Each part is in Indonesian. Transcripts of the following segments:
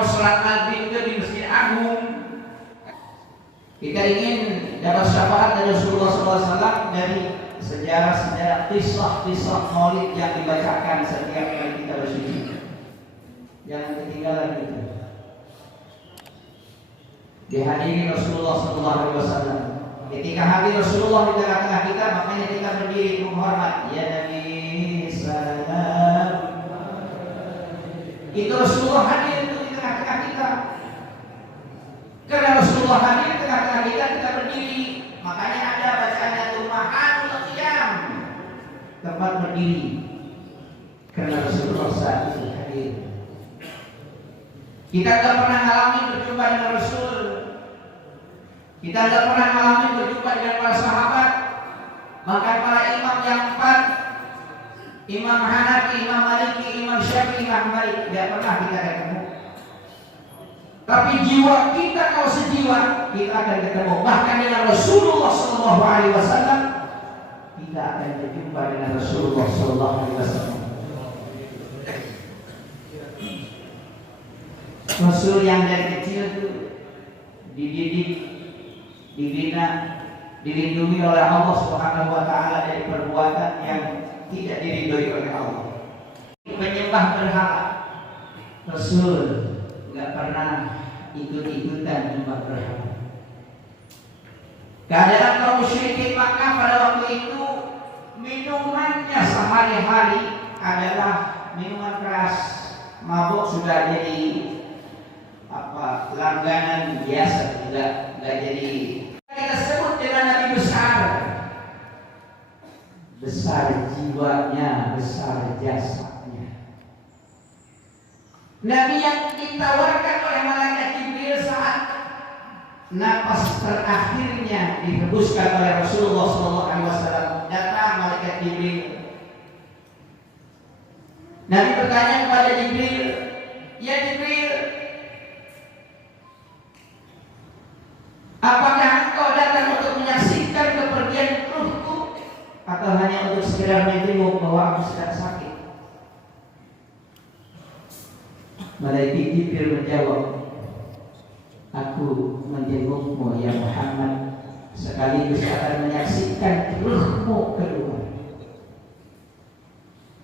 kalau sholat maghrib itu di Masjid Agung. Kita ingin dapat syafaat dari Rasulullah SAW dari sejarah-sejarah kisah-kisah maulid yang dibacakan setiap kali kita bersuci. Jangan ketinggalan itu. Dihadiri Rasulullah SAW. Ketika hadir Rasulullah di tengah-tengah kita, makanya kita berdiri menghormat. Ya Nabi Salam. Itu Rasulullah hadir itu di tengah-tengah kita. Karena Rasulullah hadir di tengah-tengah kita, kita berdiri. Makanya ada bacaannya Tumahatul Qiyam, tempat berdiri. Karena Rasulullah saat itu hadir. Kita tidak pernah mengalami berjumpa dengan Rasul. Kita tidak pernah mengalami berjumpa dengan para sahabat. Maka para imam yang 4, Imam Hanafi, Imam Maliki, Imam Syafi'i, Imam Malik, tidak pernah kita ketemu. Tapi jiwa kita kalau sejiwa, kita akan ketemu. Bahkan dengan Rasulullah SAW, kita akan berjumpa dengan Rasulullah SAW. Rasul yang dari kecil itu dididik, dibina, dilindungi oleh Allah Subhanahu wa taala dari perbuatan yang tidak diridhoi oleh Allah. Penyembah berhala. Rasul enggak pernah ikut-ikutan menyembah berhala. Keadaan kaum musyrikin Makkah pada waktu itu minumannya sehari-hari adalah minuman keras. Mabuk sudah jadi langganan biasa, tidak jadi. Kita sebut dengan Nabi besar. Besar jiwanya, besar jasanya. Nabi yang ditawarkan oleh malaikat Jibril saat napas terakhirnya dihembuskan oleh Rasulullah SAW. Datang malaikat Jibril. Nabi bertanya kepada Jibril, "Ya Jibril, apakah engkau datang untuk menyaksikan kepergian ruhku atau hanya untuk sekedar menjenguk bahwa aku sedang sakit?" Malaikat Jibril menjawab, "Aku menjengukmu ya Muhammad, sekaligus akan menyaksikan ruhmu keluar."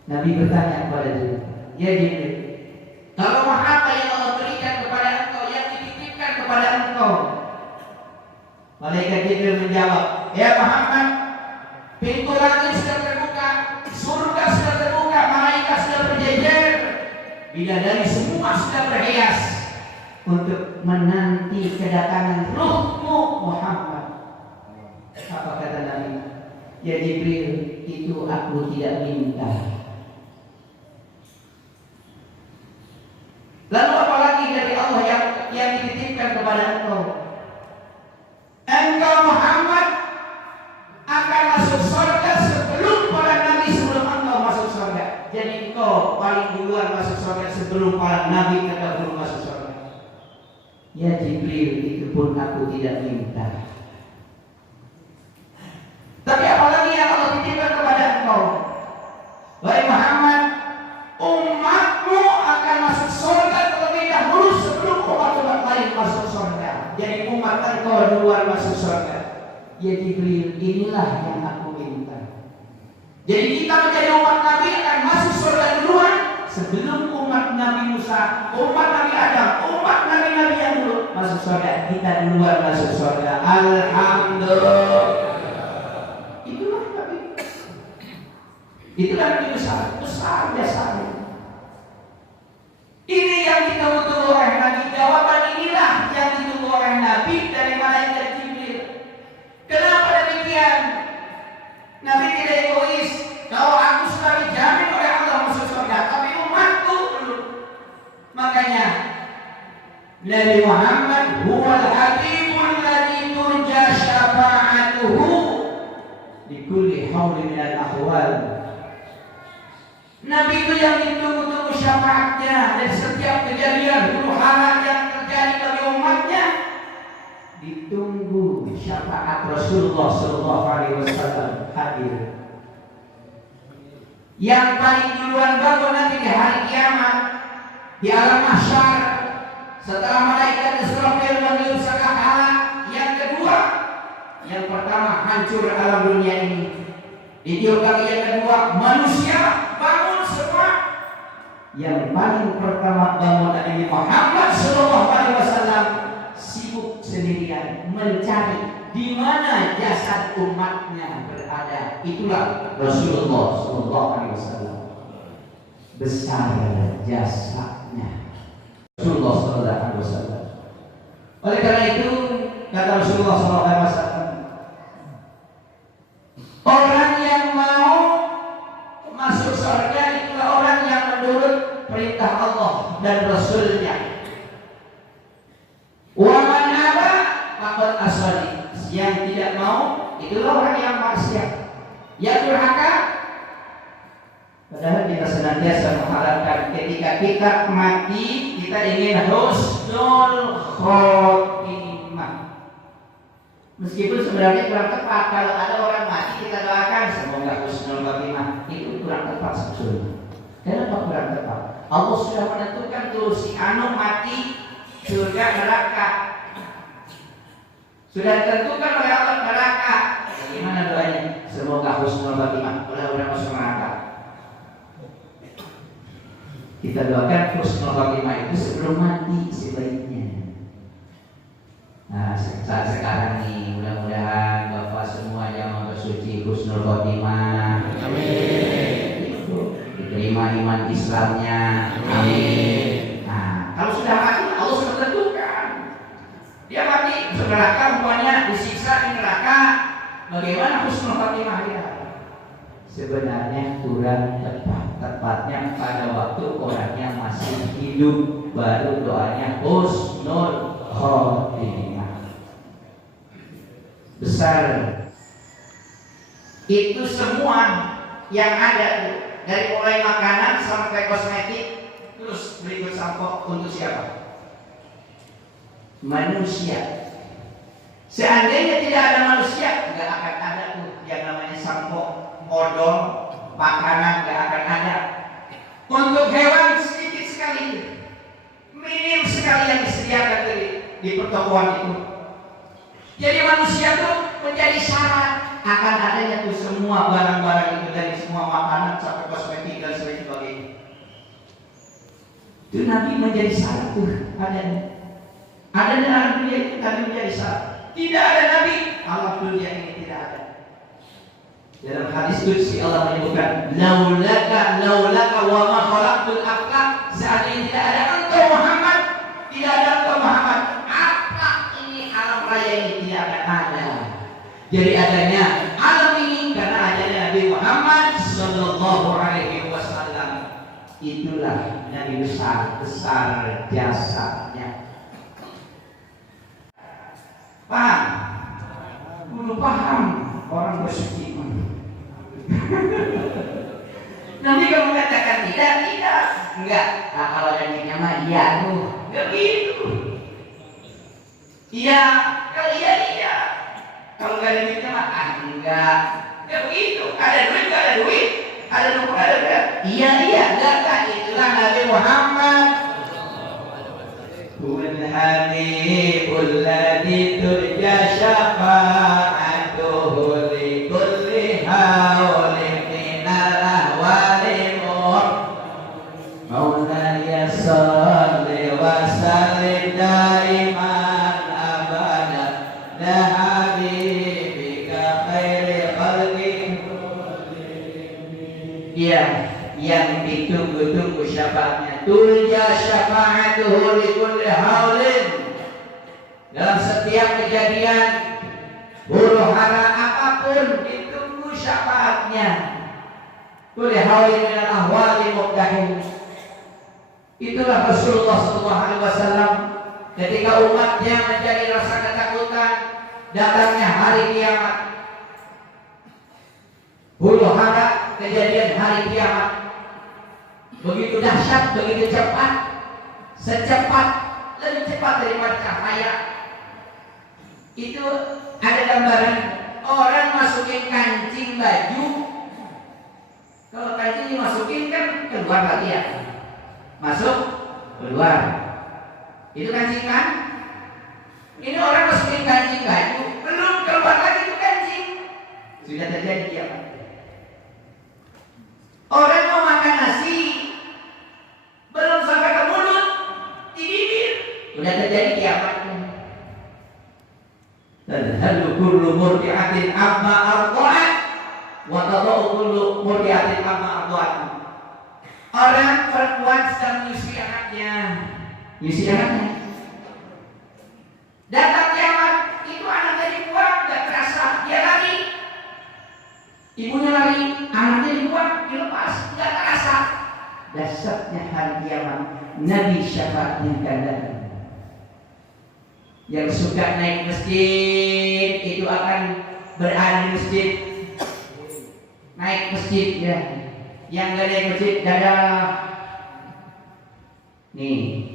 Nabi bertanya kepada dia, "Ya Jibril, kalau apa yang Allah berikan kepada engkau, yang dititipkan kepada engkau?" Malaikat Jibril menjawab, "Ya Muhammad, pintu langit sudah terbuka, surga sudah terbuka, malaikat sudah berjejer, bidadari semua sudah berhias untuk menanti kedatangan ruhmu Muhammad." Apa kata Nabi? "Ya Jibril, itu aku tidak minta." Lalu apalagi dari Allah yang dititipkan kepada engkau? Engkau Muhammad akan masuk surga sebelum para nabi sebelum engkau masuk surga. Jadi engkau paling duluan masuk surga sebelum para nabi terdahulu masuk surga. Ya Jibril, itu pun aku tidak minta. Tapi apalagi yang Allah titipkan kepada engkau? Wahai Muhammad, umatmu akan masuk surga terlebih dahulu sebelum umat-umat lain masuk surga. Jadi umat engkau duluan masuk surga. Ya Jibril, inilah yang aku minta. Jadi kita menjadi umat Nabi akan masuk surga duluan sebelum umat Nabi Musa, umat Nabi Adam, umat Nabi-Nabi yang dulu masuk surga. Kita duluan masuk surga. Alhamdulillah. Itulah Nabi. Itulah Nabi besar biasanya. Ini yang ditunggu-tunggu oleh Nabi. Jawaban inilah yang ditunggu oleh Nabi dari malaikat Jibril. Kenapa demikian? Nabi tidak egois. Kalau aku sudah dijamin oleh Allah masuk surga, tapi umatku belum. Makanya Nabi Muhammad huwal habibul ladzi turja syafa'atuhu di kulli haulin minal ahwal. Nabi itu yang ditunggu-tunggu syafaatnya dari setiap kejadian huru hara yang terjadi bagi umatnya. Ditunggu syafaat Rasulullah SAW hadir. Yang paling duluan bangun nanti di hari kiamat, di alam mahsyar, Setelah malaikat Israfil meniup sangkakala, yang kedua, yang pertama hancur alam dunia ini. Ditiup lagi yang kedua, manusia bangun semua. Yang paling pertama bangun Nabi Muhammad sallallahu alaihi wasallam sibuk sendirian mencari di mana jasad umatnya berada. Itulah Rasulullah sallallahu alaihi wasallam. Besar jasanya Rasulullah sallallahu alaihi wasallam. Oleh karena itu kata Rasulullah sallallahu alaihi wasallam, orang yang mau masuk surga itulah orang yang menurut perintah Allah dan Rasulnya. Wa man aba faqad asani. Yang tidak mau itulah orang yang maksiat, yang durhaka. Padahal kita senantiasa mengharapkan ketika kita mati kita ingin husnul khotimah. Meskipun sebenarnya kurang tepat kalau ada orang mati kita doakan semoga husnul khotimah, itu kurang tepat sebetulnya. Kenapa kurang tepat? Allah sudah menentukan tuh si anu mati surga neraka. Sudah ditentukan oleh Allah neraka. Bagaimana doanya? Semoga husnul khotimah, mudah-mudahan masuk neraka. Kita doakan husnul khotimah itu sebelum mati sebaiknya. Nah, saat sekarang nih mudah-mudahan Bapak semua yang bersuci husnul khotimah. Amin. Diterima iman Islamnya. Amin. Nah, kalau sudah mati Allah sudah tentukan. Dia mati neraka, umpamanya disiksa di neraka. Bagaimana husnul khotimah dia? Sebenarnya kurang tepat. Tepatnya pada waktu orangnya masih hidup baru doanya husnul khotimah. Besar. Itu semua yang ada dari mulai makanan sampai kosmetik, terus berikut sampo untuk siapa? Manusia. Seandainya tidak ada manusia, nggak akan ada tuh yang namanya sampo, odol, makanan nggak akan ada. Untuk hewan sedikit sekali, minim sekali yang disediakan di pertokoan itu. Jadi manusia itu menjadi syarat akan adanya tuh semua barang-barang itu, dari semua makanan sampai kosmetik dan sebagainya. Itu Nabi menjadi syarat tuh adanya. Ada di alam dunia itu Nabi menjadi syarat. Tidak ada Nabi, alam dunia ini tidak ada. Dalam hadis qudsi Allah menyebutkan, laulaka wa ma khalaqtul aflaq. Seandainya tidak ada engkau Muhammad, tidak ada engkau Muhammad, apa ini alam raya ini tidak akan ada. Jadi adanya alam ini karena adanya Nabi Muhammad sallallahu alaihi wasallam. Itulah Nabi besar jasanya. Paham? Belum paham orang bersuci. Nabi kalau mengatakan tidak, enggak. Nah, kalau nyanyinya mah iya tuh, enggak gitu. Iya, kalau iya. Kalau enggak ada duitnya mah enggak. Enggak begitu. Ada duit, enggak ada duit. Ada duit, enggak ada duit. Iya, enggak. Itulah Nabi Muhammad. Huwal habibul ladzi turja syafa'atuhu li kulli haulin minal ahwali maulaya salli wa sallim daiman abada la habibika khairi khalqi. Iya, yang ditunggu-tunggu syafaatnya. Turja syafa'atuhu li kulli haulin. Dalam setiap kejadian huru hara apapun ditunggu syafaatnya. Kulli haulin minal ahwali muqtahin. Itulah Rasulullah SAW ketika umatnya menjadi rasa ketakutan datangnya hari kiamat. Huru hara kejadian hari kiamat begitu dahsyat, begitu cepat, lebih cepat daripada cahaya. Itu ada gambaran orang masukin kancing baju. Kalau kancing dimasukin kan keluar lagi ya, masuk keluar. Itu kancing kan? Ini orang masukin kancing baju, belum keluar lagi itu kancing. Sudah terjadi kiamat. Orang mau makan nasi, belum sampai ke mulut, di bibir, sudah terjadi kiamat. Tadhallu kullu murdi'atin amma arda'at wa tadau kullu murdi'atin amma arda'at. Orang perempuan sedang menyusui anaknya. Datang kiamat, itu anaknya dibuang, gak terasa, dia lari. Ibunya lari, anaknya dibuang, dilepas, gak terasa. Dasarnya hari kiamat, Nabi syafaatnya kandang. Yang suka naik masjid itu akan berada di masjid. Naik masjid ya. Yang gak naik masjid dadah. Nih,